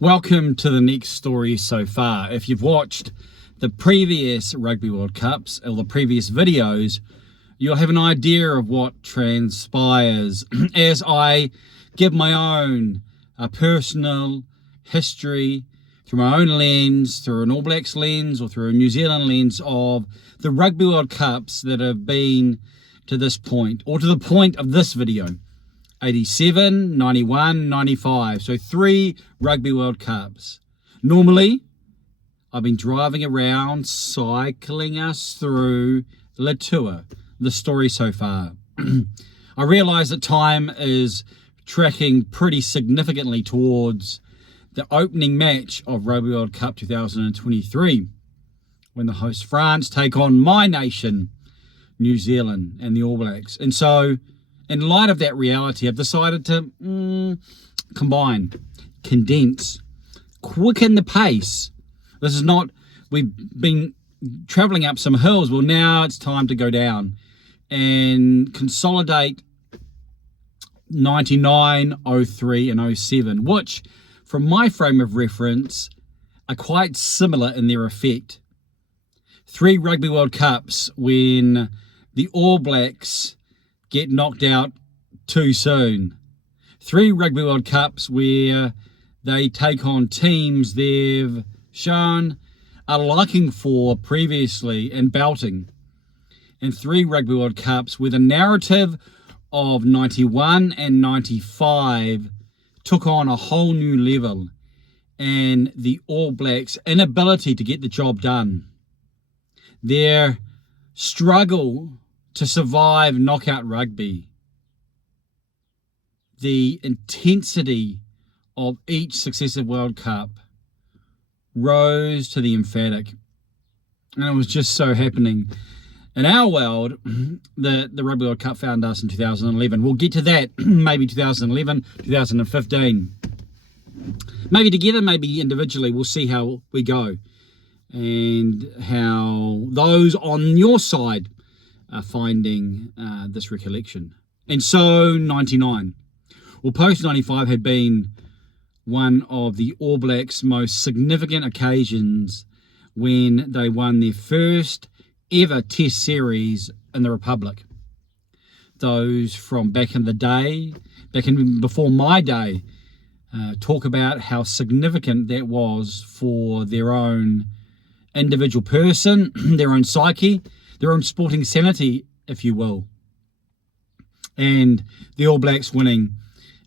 Welcome to the next story so far. If you've watched the previous Rugby World Cups or the previous videos, you'll have an idea of what transpires as I give my own personal history through my own lens, through an All Blacks lens or through a New Zealand lens of the Rugby World Cups that have been to this point, or to the point of this video. 87, 91, 95. So 3 Rugby World Cups. Normally, I've been driving around, cycling us through the tour, the story so far. I realise that time is tracking pretty significantly towards the opening match of Rugby World Cup 2023, when the host France take on my nation, New Zealand, and the All Blacks. And so, in light of that reality, I've decided to combine, condense, quicken the pace. This is not, we've been travelling up some hills. Well, now it's time to go down and consolidate 99, 03 and 07, which, from my frame of reference, are quite similar in their effect. 3 Rugby World Cups when the All Blacks get knocked out too soon. 3 Rugby World Cups where they take on teams they've shown a liking for previously and belting. And 3 Rugby World Cups where the narrative of 91 and 95 took on a whole new level, and the All Blacks' inability to get the job done. Their struggle to survive knockout rugby, the intensity of each successive World Cup rose to the emphatic. And it was just so happening in our world that the Rugby World Cup found us in 2011. We'll get to that, maybe 2011, 2015. Maybe together, maybe individually. We'll see how we go and how those on your side are finding this recollection. And so 99. Well, post 95 had been one of the All Blacks' most significant occasions when they won their first ever Test series in the Republic. Those from back in the day, before my day, talk about how significant that was for their own individual person, their own psyche, their own sporting sanity, if you will. And the All Blacks winning.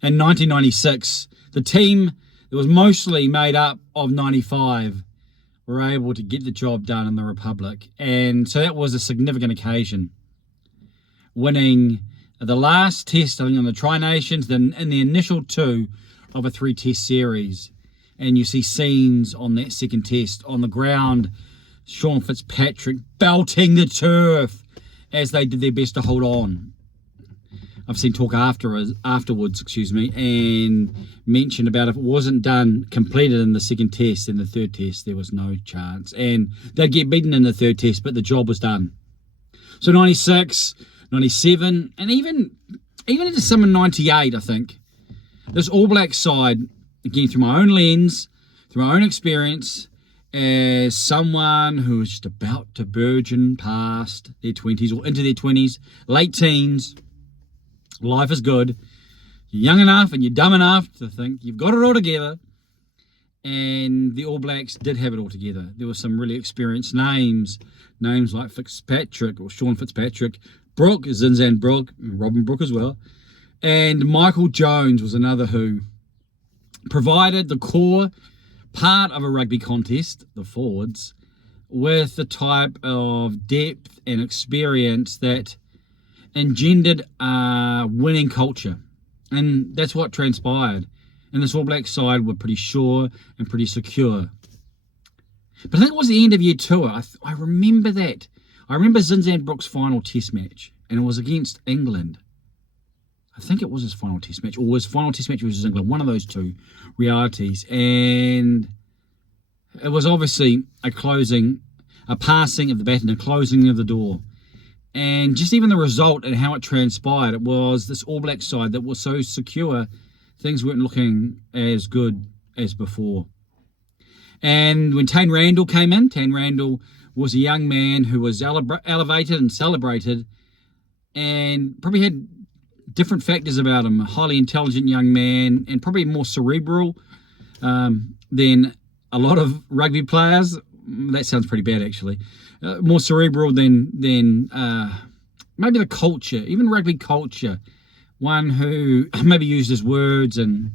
In 1996, the team that was mostly made up of 95 were able to get the job done in the Republic. And so that was a significant occasion. Winning the last test, I think, on the Tri-Nations, then in the initial 2 of a 3-test series. And you see scenes on that second test on the ground, Sean Fitzpatrick belting the turf as they did their best to hold on. I've seen talk afterwards, and mentioned about if it wasn't completed in the second test, in the third test, there was no chance. And they'd get beaten in the third test, but the job was done. So 96, 97, and even into summer 98, I think. This All Black side, again, through my own lens, through my own experience, as someone who was just about to burgeon past their 20s or into their 20s, late teens. Life is good. You're young enough and you're dumb enough to think you've got it all together. And the All Blacks did have it all together. There were some really experienced names like Fitzpatrick or Sean Fitzpatrick, Brooke, Zinzan Brooke, Robin Brooke as well. And Michael Jones was another who provided the core part of a rugby contest, the forwards, with the type of depth and experience that engendered a winning culture. And that's what transpired. And this All Black side were pretty sure and pretty secure. But I think it was the end of year 2. I remember that. I remember Zinzan Brooke's final test match, and it was against England. I think it was his final test match, or his final test match was England, one of those 2 realities. And it was obviously a passing of the baton, a closing of the door. And just even the result and how it transpired, it was this All Black side that was so secure, things weren't looking as good as before. And when Tane Randall came in, Tane Randall was a young man who was elevated and celebrated and probably had different factors about him. A highly intelligent young man and probably more cerebral than a lot of rugby players. That sounds pretty bad, actually. More cerebral than maybe the culture, even rugby culture. One who maybe used his words and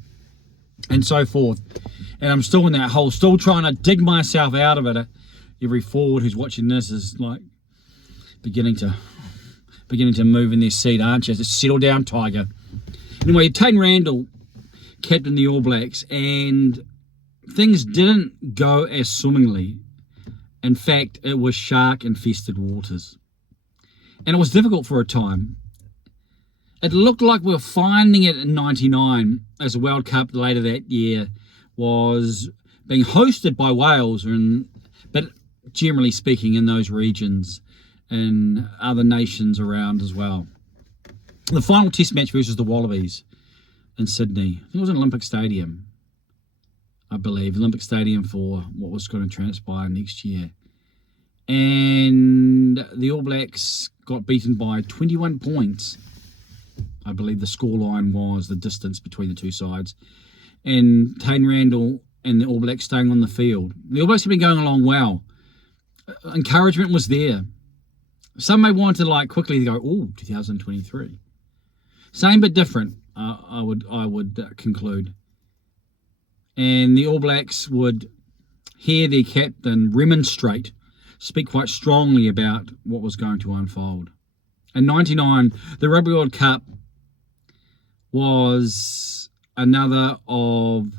so forth. And I'm still in that hole, still trying to dig myself out of it. Every forward who's watching this is like beginning to move in their seat, aren't you? Just settle down, Tiger. Anyway, Tane Randall captained the All Blacks, and things didn't go as swimmingly. In fact, it was shark-infested waters. And it was difficult for a time. It looked like we were finding it in 99 as the World Cup later that year was being hosted by Wales, but generally speaking in those regions and other nations around as well. The final test match versus the Wallabies in Sydney. I think it was in Olympic Stadium, I believe. Olympic Stadium for what was going to transpire next year. And the All Blacks got beaten by 21 points. I believe the scoreline was the distance between the two sides. And Tane Randall and the All Blacks staying on the field. The All Blacks have been going along well. Encouragement was there. Some may want to quickly go, 2023. Same but different, I would conclude. And the All Blacks would hear their captain remonstrate, speak quite strongly about what was going to unfold. In 99, the Rugby World Cup was another of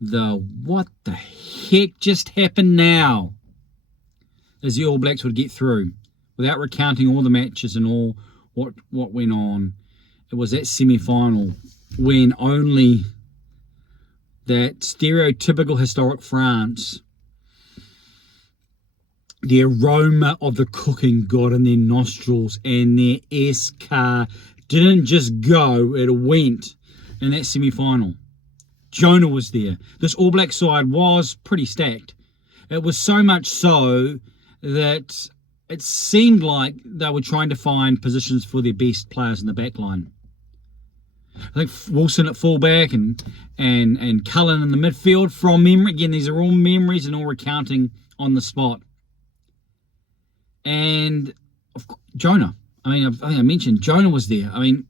the what the heck just happened now, as the All Blacks would get through without recounting all the matches and all what went on. It was that semi-final when only that stereotypical historic France, the aroma of the cooking got in their nostrils, and their S-car didn't just go, it went in that semi-final. Jonah was there. This All Black side was pretty stacked. It was so much so that it seemed like they were trying to find positions for their best players in the back line. I think Wilson at fullback and Cullen in the midfield from memory. Again, these are all memories and all recounting on the spot. And Jonah. I think I mentioned Jonah was there. I mean,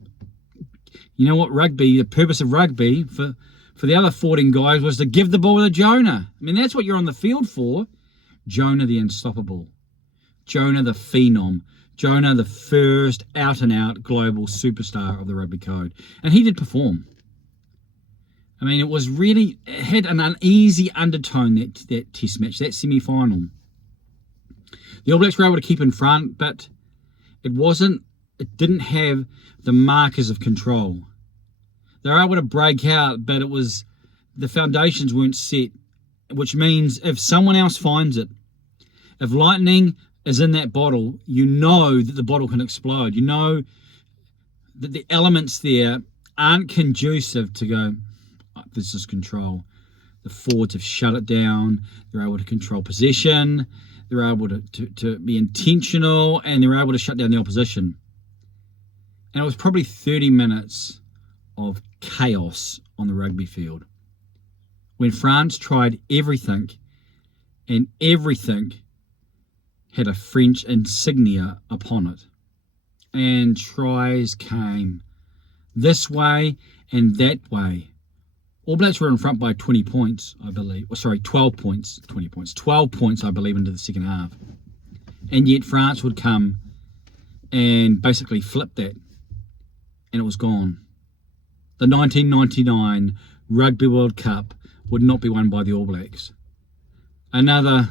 you know what rugby, the purpose of rugby for the other 14 guys was to give the ball to Jonah. I mean, that's what you're on the field for. Jonah the unstoppable. Jonah the phenom. Jonah the first out-and-out global superstar of the rugby code. And he did perform. I mean, it had an uneasy undertone, that test match, that semi-final. The All Blacks were able to keep in front, but it didn't have the markers of control. They were able to break out, but the foundations weren't set, which means if someone else finds it, if lightning is in that bottle, you know that the bottle can explode. You know that the elements there aren't conducive to go, this is control. The forwards have shut it down. They're able to control possession. They're able to be intentional, and they're able to shut down the opposition. And it was probably 30 minutes of chaos on the rugby field when France tried everything, and everything had a French insignia upon it. And tries came this way and that way. All Blacks were in front by 20 points, I believe. 12 points. 20 points. 12 points, I believe, into the second half. And yet France would come and basically flip that. And it was gone. The 1999 Rugby World Cup would not be won by the All Blacks. Another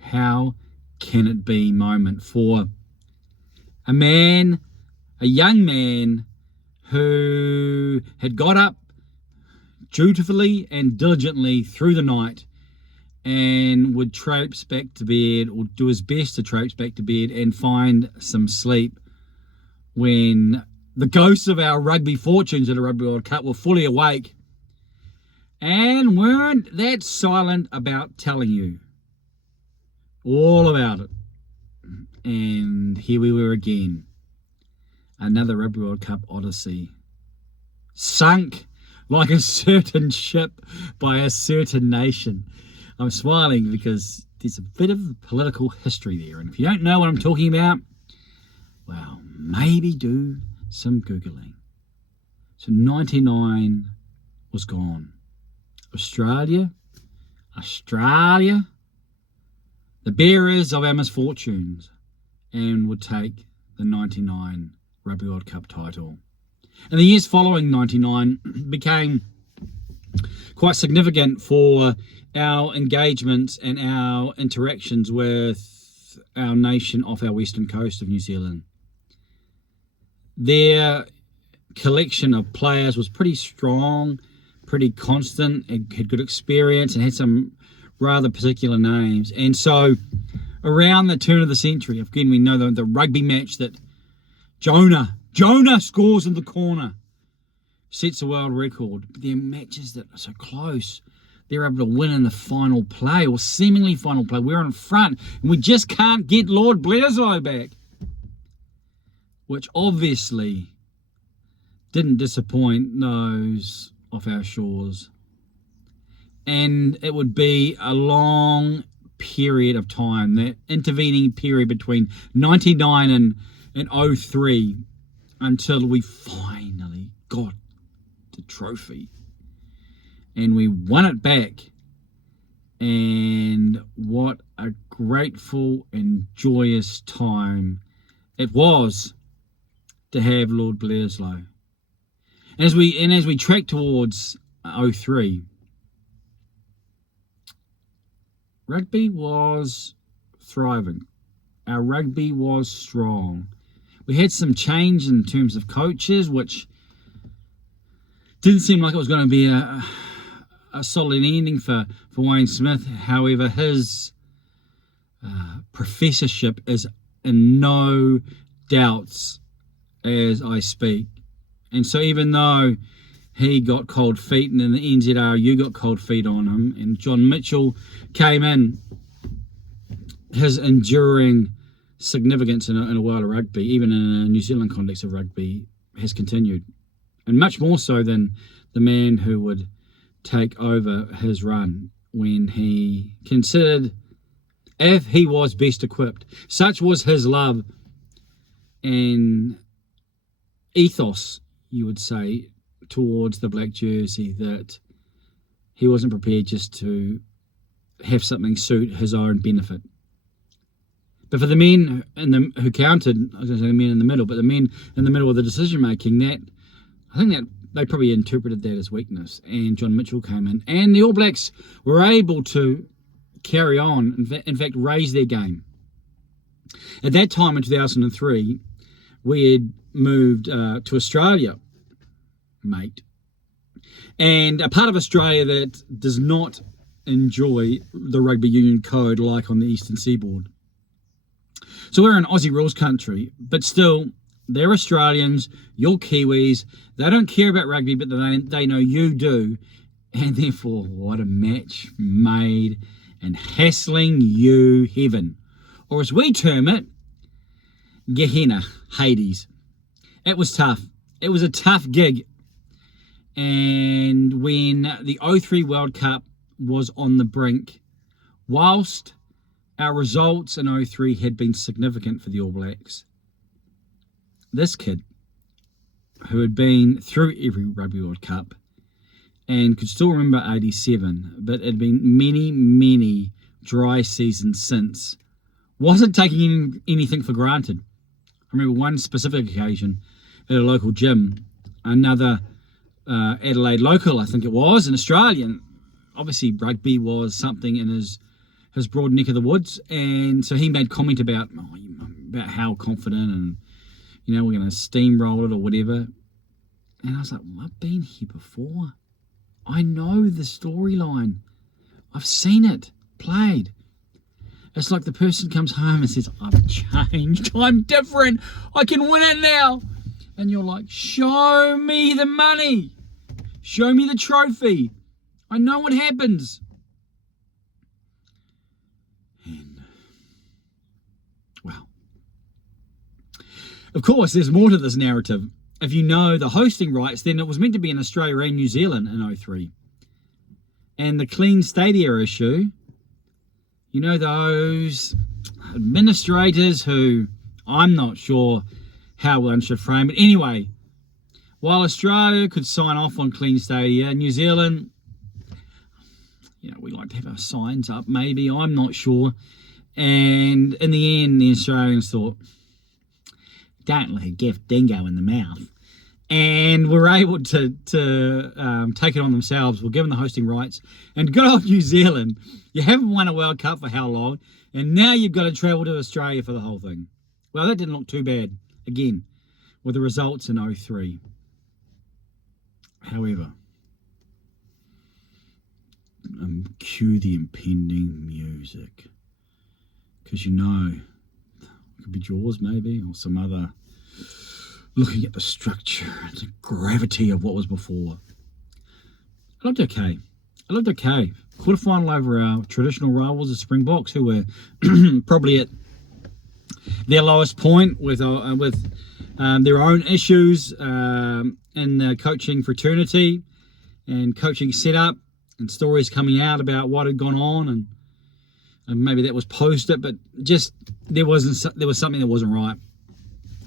how can it be moment for a young man who had got up dutifully and diligently through the night and would traipse back to bed, or do his best to traipse back to bed and find some sleep when the ghosts of our rugby fortunes at a Rugby World Cup were fully awake and weren't that silent about telling you all about it. And here we were again. Another Rugby World Cup odyssey. Sunk like a certain ship by a certain nation. I'm smiling because there's a bit of political history there. And if you don't know what I'm talking about, well, maybe do some Googling. So 99 was gone. Australia, the bearers of our misfortunes, and would take the 99 Rugby World Cup title. And the years following 99 became quite significant for our engagements and our interactions with our nation off our western coast of New Zealand. Their collection of players was pretty strong, pretty constant, and had good experience and had some rather particular names. And so around the turn of the century, again, we know the rugby match that Jonah scores in the corner, sets a world record. But they're matches that are so close. They're able to win in the final play, or seemingly final play. We're in front, and we just can't get Lord Bledisloe back. Which obviously didn't disappoint those off our shores. And it would be a long period of time, that intervening period between 99 and 03, until we finally got the trophy. And we won it back. And what a grateful and joyous time it was to have Lord Bledisloe. As we track towards 03, rugby was thriving. Our rugby was strong. We had some change in terms of coaches, which didn't seem like it was going to be a solid ending for Wayne Smith. However, his professorship is in no doubts as I speak. And so even though he got cold feet, and in the NZRU got cold feet on him, and John Mitchell came in, his enduring significance in a world of rugby, even in a New Zealand context of rugby, has continued. And much more so than the man who would take over his run when he considered if he was best equipped. Such was his love and ethos, you would say, towards the black jersey, that he wasn't prepared just to have something suit his own benefit. But for the men who counted, I was going to say the men in the middle, but the men in the middle of the decision making, I think that they probably interpreted that as weakness. And John Mitchell came in, and the All Blacks were able to carry on, in fact raise their game. At that time in 2003, we had moved to Australia, mate. And a part of Australia that does not enjoy the rugby union code like on the eastern seaboard. So we're an Aussie rules country, but still, they're Australians, you're Kiwis, they don't care about rugby, but they know you do. And therefore, what a match made in hassling you heaven. Or as we term it, Gehenna, Hades. It was tough. It was a tough gig. And when the 03 World Cup was on the brink, whilst our results in 03 had been significant for the All Blacks, this kid, who had been through every Rugby World Cup and could still remember 87, but it had been many, many dry seasons since, wasn't taking anything for granted. I remember one specific occasion at a local gym, another Adelaide local, I think it was, an Australian. Obviously, rugby was something in his broad neck of the woods, and so he made comment about how confident and, we're going to steamroll it or whatever. And I was like, well, I've been here before. I know the storyline. I've seen it played. It's like the person comes home and says, I've changed. I'm different. I can win it now. And you're like, show me the money. Show me the trophy. I know what happens. And, well, of course, there's more to this narrative. If you know the hosting rights, then it was meant to be in Australia and New Zealand in 03. And the clean stadia issue, you know, those administrators who, I'm not sure how one should frame it. Anyway, while Australia could sign off on clean stadia, New Zealand, you know, we like to have our signs up, maybe, I'm not sure. And in the end, the Australians thought, don't let a gift dingo in the mouth. And were able to take it on themselves. We're given the hosting rights. And good old New Zealand, you haven't won a World Cup for how long? And now you've got to travel to Australia for the whole thing. Well, that didn't look too bad, again, with the results in 03. However, cue the impending music. Because you know, it could be Jaws maybe, or some other, looking at the structure and the gravity of what was before. I looked okay. Quarterfinal over our traditional rivals, the Springboks, who were probably at their lowest point with their own issues in the coaching fraternity and coaching setup, and stories coming out about what had gone on, and maybe that was posted, but just there was something that wasn't right,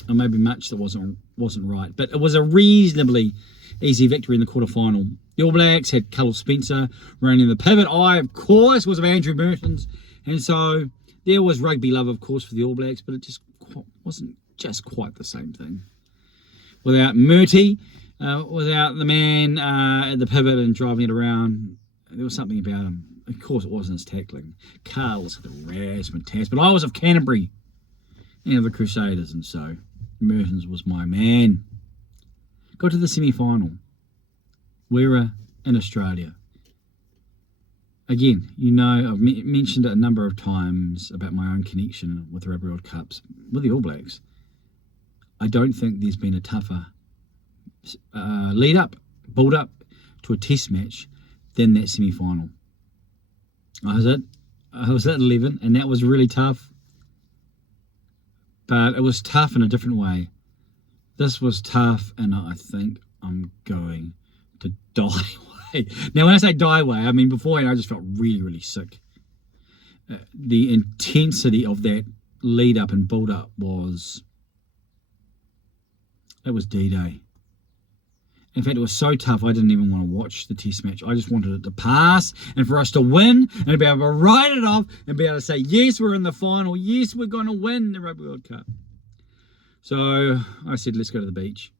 or maybe much that wasn't right. But it was a reasonably easy victory in the quarterfinal. The All Blacks had Cullum Spencer running the pivot. I, of course, was of Andrew Merton's, and so there was rugby love, of course, for the All Blacks, but it just wasn't just quite the same thing. Without Murty, without the man at the pivot and driving it around, there was something about him. Of course, it wasn't his tackling. Carlos had the harassment test, but I was of Canterbury and of the Crusaders, and so Mertens was my man. Got to the semi-final. We were in Australia. Again, you know, I've mentioned it a number of times about my own connection with the Rugby World Cups, with the All Blacks. I don't think there's been a tougher build up to a test match than that semi-final. I was at 11, and that was really tough. But it was tough in a different way. This was tough, and I think I'm going to die away. Now, when I say die away, I mean beforehand I just felt really, really sick. The intensity of that lead up and build up was D-Day. In fact, it was so tough I didn't even want to watch the test match. I just wanted it to pass and for us to win and be able to write it off and be able to say, yes, we're in the final. Yes, we're going to win the Rugby World Cup. So I said, let's go to the beach.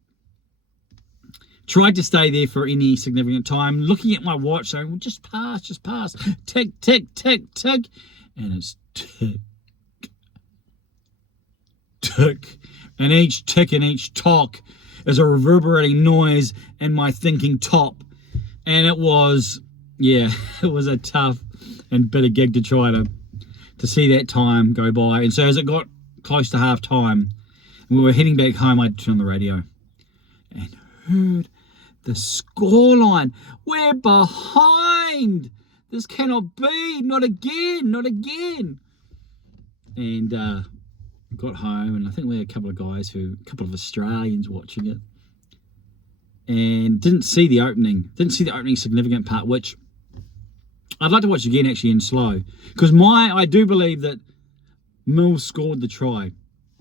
Tried to stay there for any significant time, looking at my watch, saying, well, just pass. Tick, tick, tick, tick. And it's tick, tick. And each tick and each tock is a reverberating noise in my thinking top. And it was a tough and bitter gig to try to see that time go by. And so as it got close to half time, we were heading back home, I turned on the radio and heard the scoreline. We're behind. This cannot be. Not again. And got home, and I think we had a couple of Australians watching it, and didn't see the opening significant part, which I'd like to watch again actually in slow, because I do believe that Mills scored the try.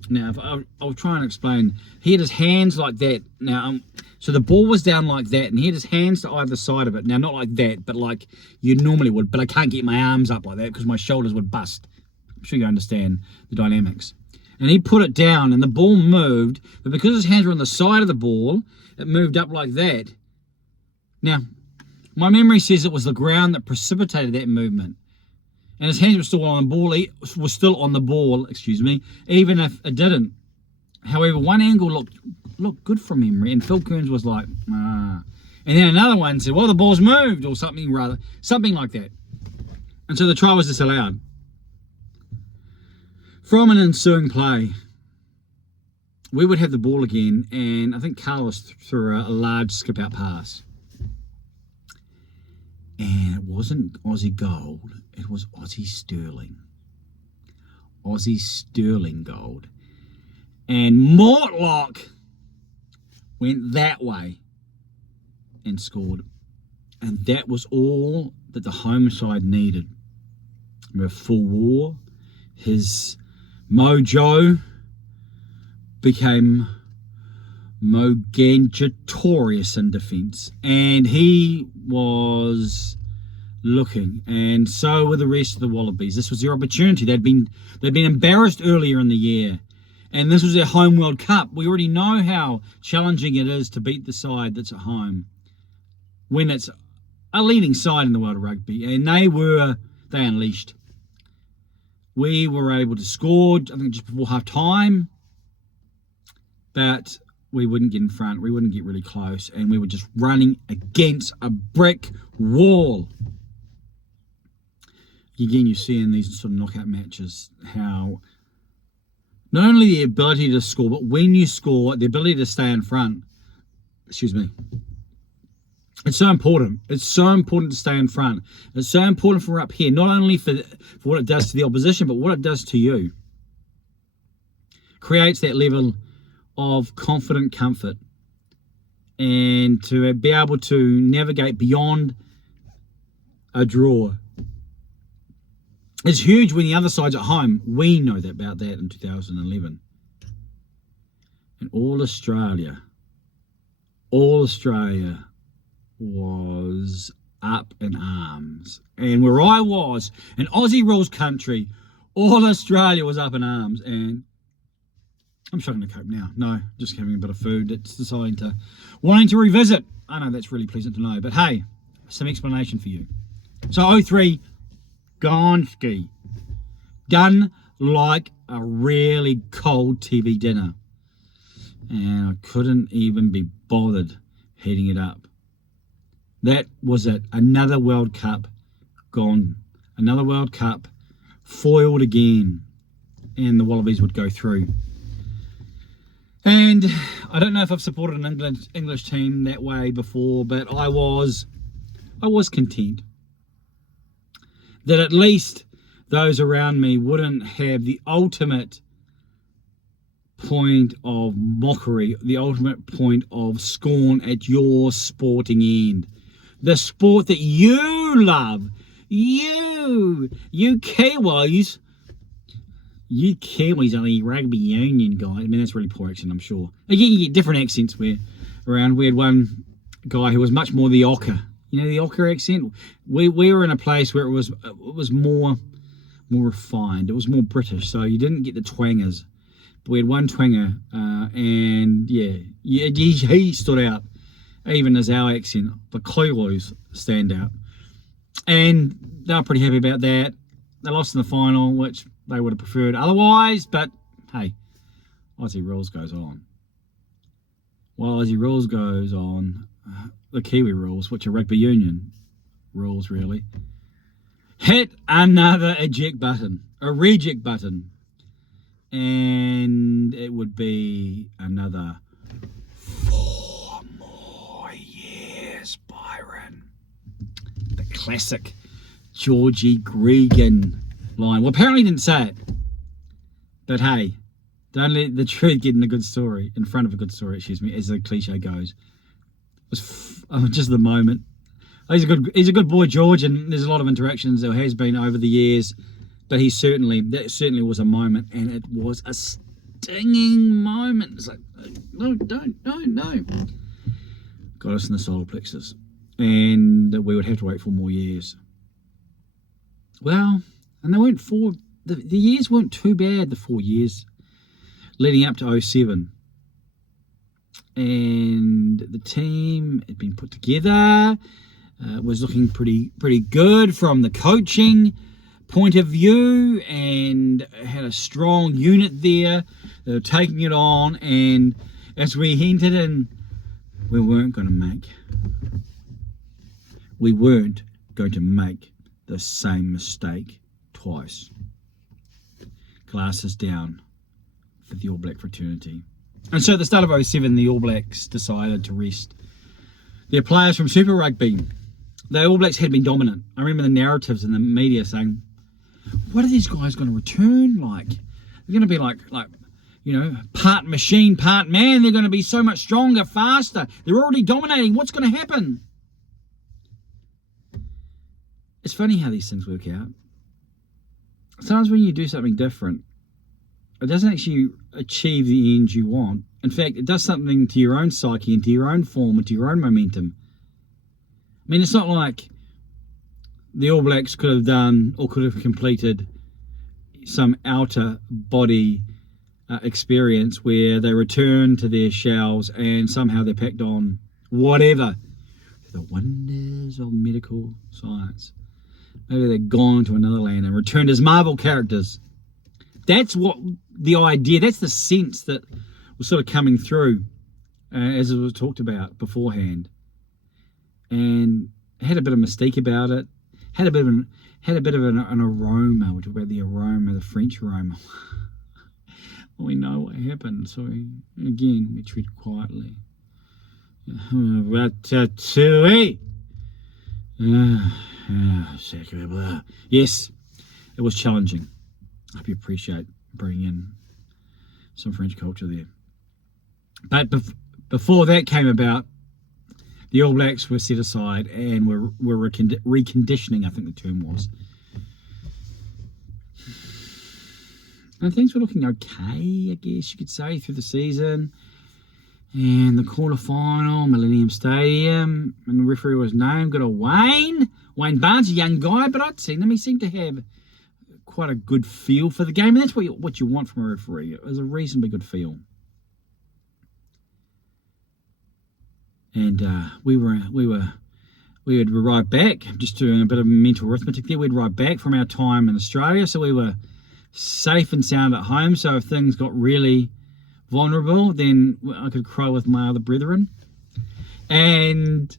Now, I'll try and explain. He had his hands like that. Now, so the ball was down like that, and he had his hands to either side of it. Now, not like that, but like you normally would. But I can't get my arms up like that because my shoulders would bust. I'm sure you understand the dynamics. And he put it down, and the ball moved, but because his hands were on the side of the ball, it moved up like that. Now, my memory says it was the ground that precipitated that movement. And his hands were still on the ball, even if it didn't. However, one angle looked good from memory, and Phil Kearns was like, ah. And then another one said, well, the ball's moved, or something like that. And so the try was disallowed. From an ensuing play, we would have the ball again, and I think Carlos threw a large skip-out pass. And it wasn't Aussie gold, it was Aussie sterling. Aussie sterling gold. And Mortlock went that way and scored. And that was all that the home side needed. With full war, his mojo became mogangatorious in defence. And he was looking, and so were the rest of the Wallabies. This was their opportunity. They'd been embarrassed earlier in the year, and this was their home World Cup. We already know how challenging it is to beat the side that's at home when it's a leading side in the world of rugby, and they unleashed. We were able to score, I think, just before half time, but we wouldn't get in front. We wouldn't get really close, and we were just running against a brick wall. Again, you see in these sort of knockout matches how not only the ability to score, but when you score, the ability to stay in front. Excuse me. It's so important. It's so important to stay in front. It's so important for up here, not only for what it does to the opposition, but what it does to you. Creates that level of confident comfort, and to be able to navigate beyond a draw. It's huge when the other side's at home. We know about that in 2011. And all Australia was up in arms. And where I was, in Aussie rules country, all Australia was up in arms. And I'm struggling to cope now. No, just having a bit of food. It's wanting to revisit. I know that's really pleasant to know. But hey, some explanation for you. So 03, Gonski. Done like a really cold TV dinner. And I couldn't even be bothered heating it up. That was it. Another World Cup gone. Another World Cup foiled again. And the Wallabies would go through. And I don't know if I've supported an English team that way before, but I was content that at least those around me wouldn't have the ultimate point of mockery, the ultimate point of scorn at your sporting end. The sport that you love, you Kiwis. You Kiwis are the rugby union guy. I mean, that's really poor accent, I'm sure. Again, you get different accents around. We had one guy who was much more the Ocker. You know, the Ocker accent? We were in a place where it was more refined. It was more British, so you didn't get the twangers. But we had one twanger, and yeah, he stood out, even as our accent. The Kiwis stand out. And they were pretty happy about that. They lost in the final, which they would have preferred otherwise, but hey, Aussie rules goes on. While Aussie rules goes on, the Kiwi rules, which are rugby union rules really, hit another eject button, a reject button, and it would be another 4 more years, Byron. The classic Georgie Gregan line. Well, apparently he didn't say it, but hey, don't let the truth get in a good story, in front of a good story, excuse me, as the cliche goes. It was just the moment. He's a good boy, George, and there's a lot of interactions there has been over the years, but that certainly was a moment, and it was a stinging moment. It's like, no, don't, no. Got us in the solar plexus, and that we would have to wait 4 more years. Well, and they weren't the years weren't too bad, the 4 years leading up to 07. And the team had been put together, was looking pretty good from the coaching point of view, and had a strong unit there. They were taking it on, and as we hinted in, we weren't going to make the same mistake twice. Glasses down for the All Black fraternity. And so at the start of 07, the All Blacks decided to rest their players from Super Rugby. the All Blacks had been dominant. I remember the narratives in the media saying, what are these guys going to return like? They're going to be like, part machine, part man. They're going to be so much stronger, faster. They're already dominating. What's going to happen? It's funny how these things work out. Sometimes when you do something different, it doesn't actually achieve the end you want. In fact, it does something to your own psyche and to your own form and to your own momentum. I mean, it's not like the All Blacks could have done or could have completed some outer body experience where they return to their shells and somehow they're packed on whatever. The wonders of medical science. Maybe they're gone to another land and returned as Marvel characters. That's what the idea, that's the sense that was sort of coming through as it was talked about beforehand. And it had a bit of mystique about it. Had a bit of an aroma. We talk about the aroma, the French aroma. Well, we know what happened, so we treat quietly. Ratatouille. Yes, it was challenging. I hope you appreciate bringing in some French culture there. But before that came about, the All Blacks were set aside and were reconditioning, I think the term was. And things were looking okay, I guess you could say, through the season. And the quarterfinal, Millennium Stadium, and the referee was named. Got a Wayne Barnes, a young guy, but I'd seen him. He seemed to have quite a good feel for the game, and that's what you want from a referee. It was a reasonably good feel. And we would arrive back, just doing a bit of mental arithmetic there. We'd arrive back from our time in Australia, so we were safe and sound at home. So if things got really vulnerable, then I could cry with my other brethren. And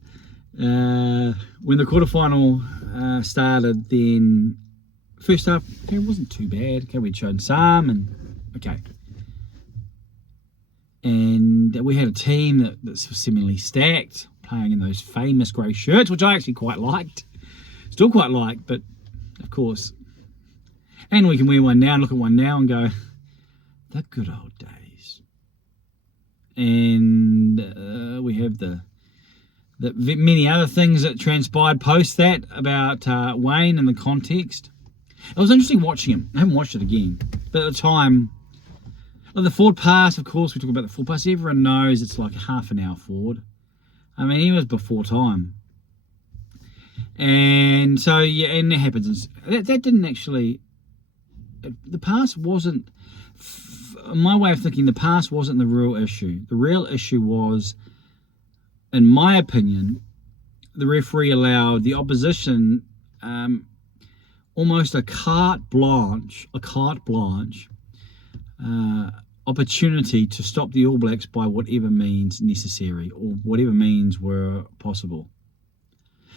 when the quarterfinal started, then first half, it wasn't too bad. Okay, we'd shown some, and okay. And we had a team that was seemingly stacked, playing in those famous grey shirts, which I actually quite liked. Still quite like, but of course. And we can wear one now and look at one now and go, the good old days. And we have the many other things that transpired post that about Wayne and the context. It was interesting watching him. I haven't watched it again. But at the time, the forward pass, of course, we talk about the forward pass. Everyone knows it's like a half an hour forward. I mean, he was before time. And so, yeah, and it happens. That didn't actually... The pass wasn't... My way of thinking, the pass wasn't the real issue. The real issue was, in my opinion, the referee allowed the opposition almost a carte blanche opportunity to stop the All Blacks by whatever means necessary or whatever means were possible.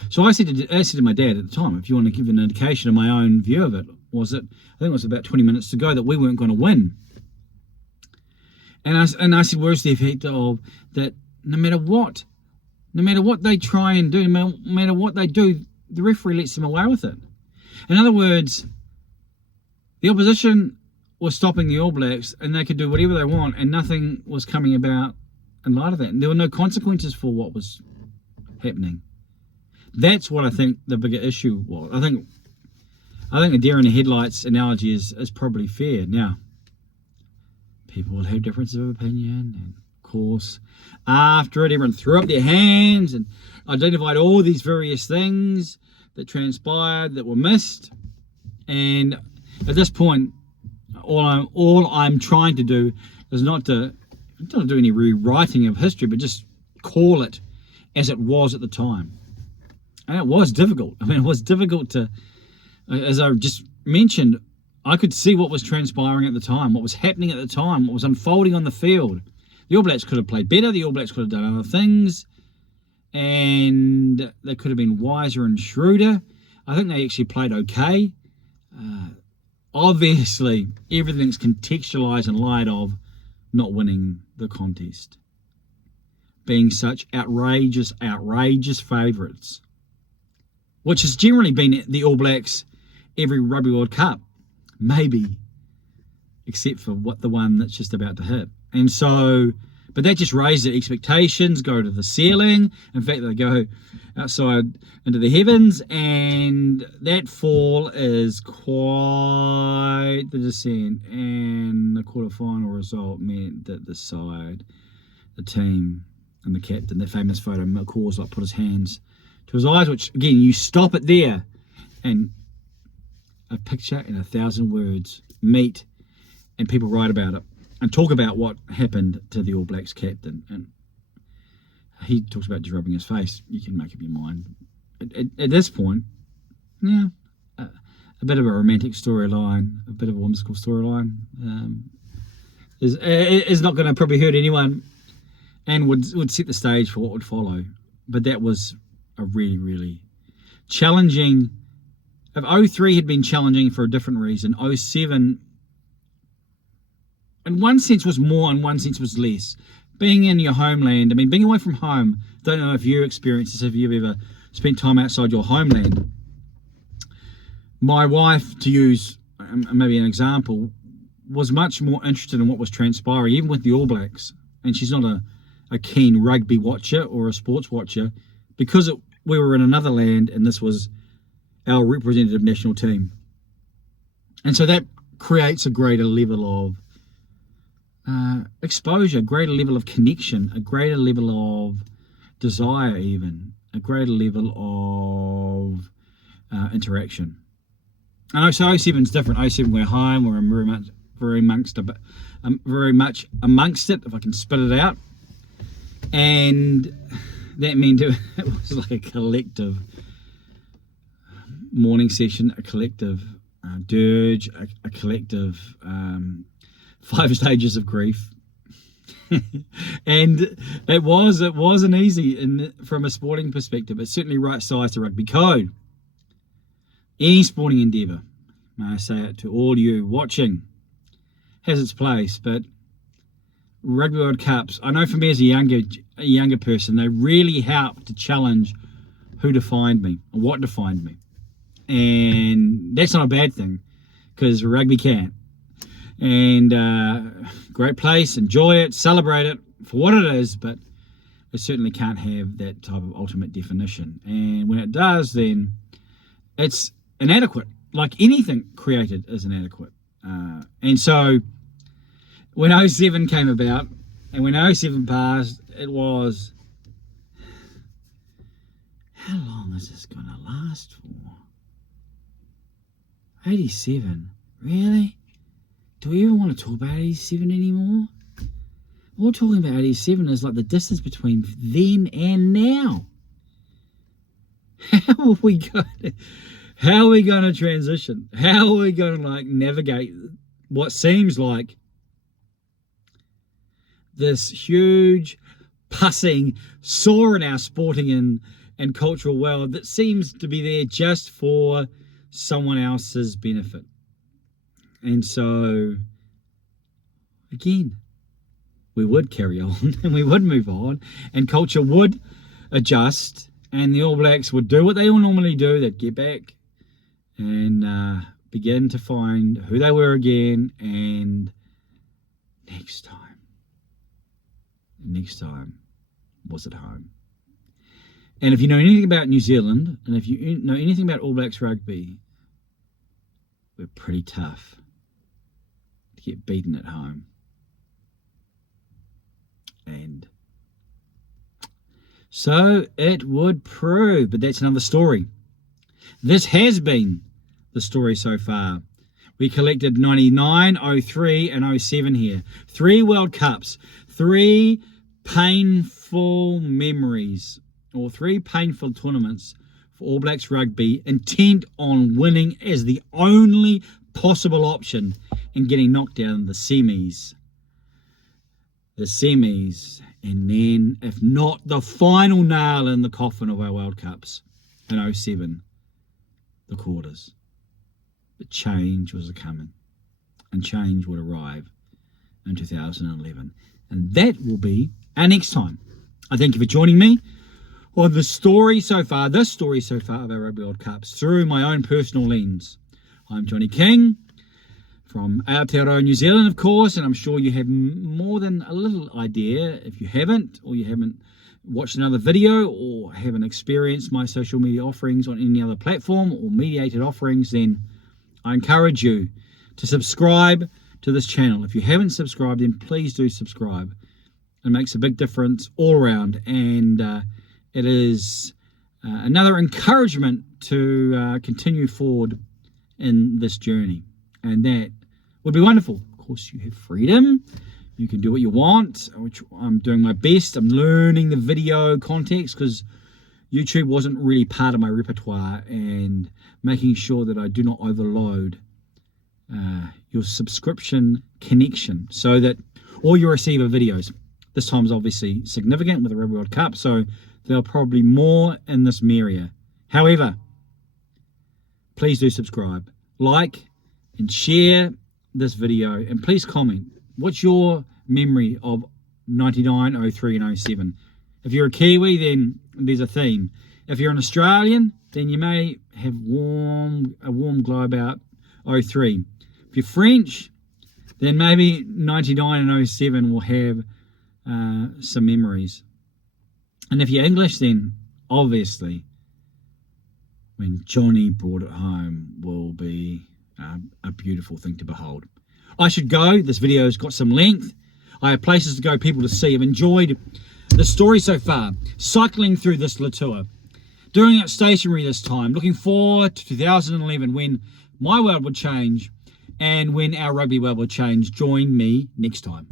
So I said to my dad at the time, if you want to give an indication of my own view of it, was that I think it was about 20 minutes to go that we weren't going to win. And I said, where's the effect of that? No matter what they try and do, no matter what they do, the referee lets them away with it. In other words, the opposition was stopping the All Blacks and they could do whatever they want and nothing was coming about in light of that. And there were no consequences for what was happening. That's what I think the bigger issue was. I think a deer in the headlights analogy is probably fair. Now, people will have differences of opinion, and of course, after it, everyone threw up their hands and identified all these various things that transpired that were missed. And at this point, all I'm trying to do is not to do any rewriting of history, but just call it as it was at the time. And it was difficult. I mean, it was difficult to, as I just mentioned, I could see what was transpiring at the time, what was happening at the time, what was unfolding on the field. The All Blacks could have played better. The All Blacks could have done other things. And they could have been wiser and shrewder. I think they actually played okay. Obviously, everything's contextualised in light of not winning the contest. Being such outrageous favourites. which has generally been the All Blacks every Rugby World Cup, maybe, except for the one that's just about to hit. And so, but that just raised the expectations, go to the ceiling. In fact, they go outside into the heavens, and that fall is quite the descent. And the quarterfinal result meant that the side, the team, and the captain, that famous photo, McCaw's like put his hands to his eyes, which again, you stop it there, and a picture and 1,000 words meet, and people write about it and talk about what happened to the All Blacks captain. And he talks about just rubbing his face. You can make up your mind. At this point, yeah, a bit of a romantic storyline, a bit of a whimsical storyline, is not going to probably hurt anyone, and would set the stage for what would follow. But that was a really, really challenging. If 03 had been challenging for a different reason, 07, in one sense, was more, in one sense was less. Being in your homeland, I mean, being away from home, don't know if you experienced this, if you've ever spent time outside your homeland. My wife, to use maybe an example, was much more interested in what was transpiring, even with the All Blacks. And she's not a keen rugby watcher or a sports watcher, because we were in another land and this was our representative national team. And so that creates a greater level of exposure, a greater level of connection, a greater level of desire, even a greater level of interaction. And so 07 is different. 07 we're home, we're very much amongst it, if I can spit it out. And that meant it was like a collective morning session, a collective dirge, a collective 5 stages of grief. And it wasn't easy from a sporting perspective. It's certainly right size to rugby code. Any sporting endeavour, may I say it to all you watching, has its place, but Rugby World Cups, I know for me as a younger person, they really help to challenge who defined me and what defined me. And that's not a bad thing, because rugby can. And great place, enjoy it, celebrate it for what it is, but it certainly can't have that type of ultimate definition. And when it does, then it's inadequate. Like anything created is inadequate. And so when 07 came about, and when 07 passed, it was, how long is this going to last for? 87, really? Do we even want to talk about 87 anymore? All talking about 87 is like the distance between then and now. How are we going to transition? How are we going to navigate what seems like this huge passing saw in our sporting and cultural world that seems to be there just for someone else's benefit? And so, again, we would carry on and we would move on, and culture would adjust, and the All Blacks would do what they all normally do. They'd get back and begin to find who they were again, and next time was at home. And if you know anything about New Zealand, and if you know anything about All Blacks rugby, we're pretty tough to get beaten at home. And so it would prove, but that's another story. This has been the story so far. We collected 99, 03 and 07 here. 3 World Cups, 3 painful memories, or 3 painful tournaments for All Blacks rugby, intent on winning as the only possible option and getting knocked down in the semis. And then, if not the final nail in the coffin of our World Cups in 07, the quarters. But change was coming, and change would arrive in 2011. And that will be our next time. I thank you for joining me on this story so far of our Rugby World Cups through my own personal lens. I'm Johnny King from Aotearoa, New Zealand, of course, and I'm sure you have more than a little idea. If you haven't, or you haven't watched another video, or haven't experienced my social media offerings on any other platform, or mediated offerings, then I encourage you to subscribe to this channel. If you haven't subscribed, then please do subscribe. It makes a big difference all around, and it is another encouragement to continue forward in this journey, and that would be wonderful. Of course, you have freedom. You can do what you want, which I'm doing my best. I'm learning the video context because YouTube wasn't really part of my repertoire, and making sure that I do not overload your subscription connection so that all you receive are videos. This time's obviously significant with the Rugby World Cup, so there'll probably more in this area. However, please do subscribe, like, and share this video, and please comment. What's your memory of 99, 03, and 07? If you're a Kiwi, then there's a theme. If you're an Australian, then you may have a warm glow about 03. If you're French, then maybe 99 and 07 will have some memories. And if you're English, then obviously when Johnny brought it home will be a beautiful thing to behold. I should go. This video's got some length. I have places to go, people to see. I've enjoyed the story so far, cycling through this Latour, doing it stationary this time, looking forward to 2011 when my world would change and when our rugby world will change. Join me next time.